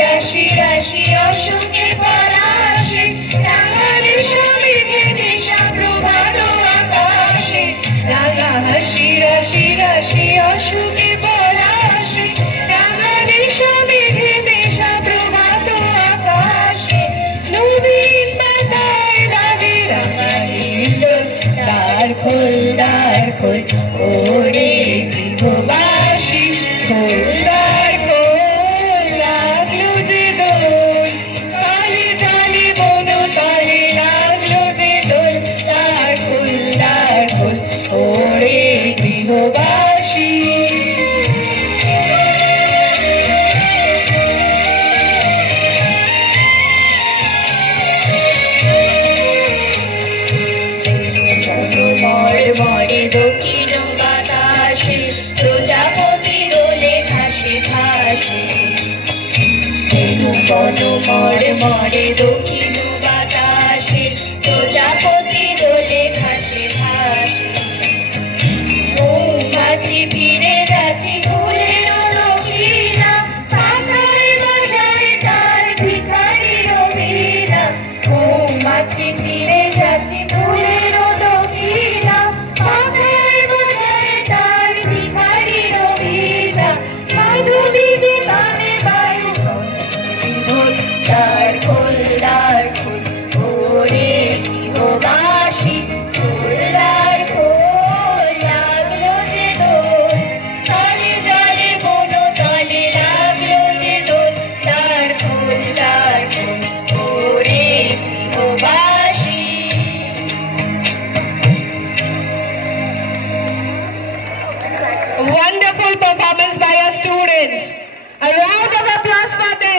রাশি রাশি অসুখে পলাশে রাঙালে সমেঘে মেশা প্রভাত আকাশে রাঙা হাসি রাশি রাশি অসুখে পলাশে রাঙালে সমেঘে মেশা প্রভাত আকাশে নবীন পাতায় লাগে রাঙালির দোল দ্বার খোল ওরে গৃহবাসী খোল দ্বার খোল লাগলো যে দোল তালে তালে বনতলে লাগলো যে দোল দ্বার খোল ওরে গৃহবাসী মরে দক্ষিণ বাতাসে প্রজাপতি দোলে ঘাসে ঘাসে মরে দক্ষিণ